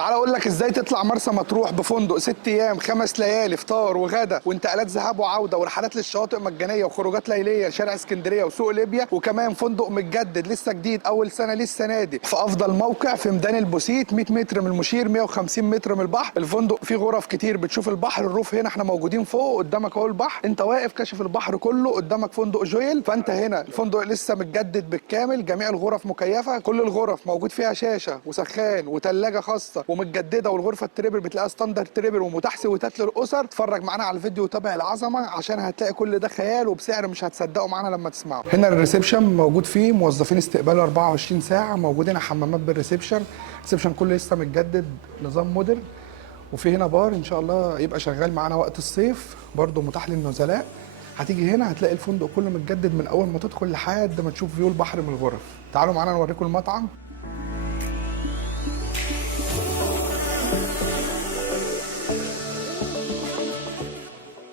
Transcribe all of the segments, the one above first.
تعال اقول لك ازاي تطلع مرسى مطروح بفندق 6 ايام 5 ليالي فطار وغدا وانتقالات ذهاب وعوده ورحلات للشواطئ مجانيه وخروجات ليليه لشارع اسكندريه وسوق ليبيا، وكمان فندق متجدد لسه جديد اول سنه ليه السنه دي في افضل موقع في ميدان البوسيت، 100 متر من المشير، 150 متر من البحر. الفندق فيه غرف كتير بتشوف البحر، الروف هنا احنا موجودين فوق قدامك اهو البحر، انت واقف كاشف البحر كله قدامك فندق جويل. فانت هنا الفندق لسه متجدد بالكامل، جميع الغرف مكيفه، كل الغرف موجود فيها شاشه وسخان وثلاجه خاصه ومتجدده، والغرفه التريبل بتلاقيها ستاندرد تريبل ومتاح سويتات للاسر. اتفرج معانا على الفيديو وتابع العظمه عشان هتلاقي كل ده خيال وبسعر مش هتصدقوا معانا لما تسمعوا. هنا الريسبشن موجود فيه موظفين استقبال 24 ساعه، موجودين حمامات بالريسبشن، الريسبشن كله لسه متجدد نظام مودرن. وفي هنا بار ان شاء الله يبقى شغال معانا وقت الصيف برده متاح للنزلاء. هتيجي هنا هتلاقي الفندق كله متجدد من اول ما تدخل لحد ما تشوف فيو البحر من الغرف. تعالوا معانا نوريكم المطعم.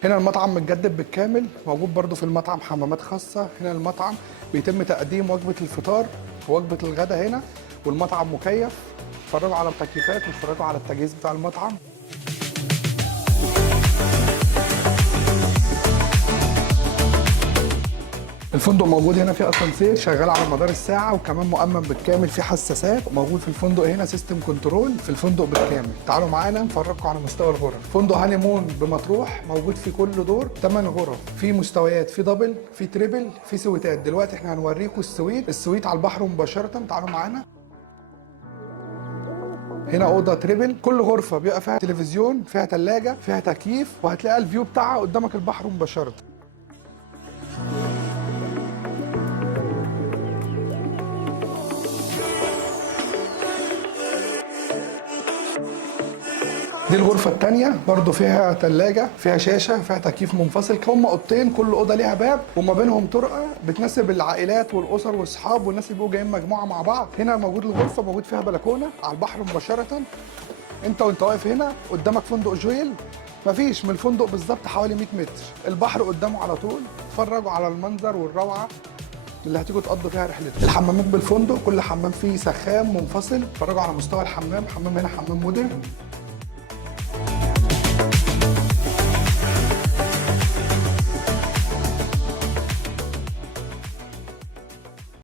هنا المطعم متجدد بالكامل، موجود برده في المطعم حمامات خاصه. هنا المطعم بيتم تقديم وجبه الفطار ووجبه الغداء هنا، والمطعم مكيف. اتفرجوا على التكييفات واتفرجوا على التجهيز بتاع المطعم. الفندق موجود هنا فيه اسانسير شغال على مدار الساعه، وكمان مؤمن بالكامل، فيه حساسات موجود في الفندق هنا، سيستم كنترول في الفندق بالكامل. تعالوا معانا نفرجكم على مستوى الغرف. فندق هاني مون بمطروح موجود في كل دور 8 غرف، في مستويات، في دبل، في تريبل، في سويتات. دلوقتي احنا هنوريكم السويت على البحر مباشره. تعالوا معانا. هنا اوضه تريبل، كل غرفه بيبقى فيها تلفزيون، فيها ثلاجه، فيها تكييف، وهتلاقي الفيو بتاعها قدامك البحر مباشره. دي الغرفة الثانية برضو فيها ثلاجة، فيها شاشة، فيها تكييف منفصل. هم اوضتين كل اوضة ليها باب وما بينهم طرقة بتناسب العائلات والاسر والاصحاب والناس اللي بيبقوا جايين مجموعة مع بعض. هنا موجود الغرفة موجود فيها بلكونة على البحر مباشرة. انت وانت واقف هنا قدامك فندق جويل، مفيش من الفندق بالظبط حوالي 100 متر، البحر قدامه على طول. اتفرجوا على المنظر والروعة اللي هتيجوا تقضوا فيها رحلتكم. الحمامات بالفندق كل حمام فيه سخان منفصل. اتفرجوا على مستوى الحمام، حمام هنا حمام مودرن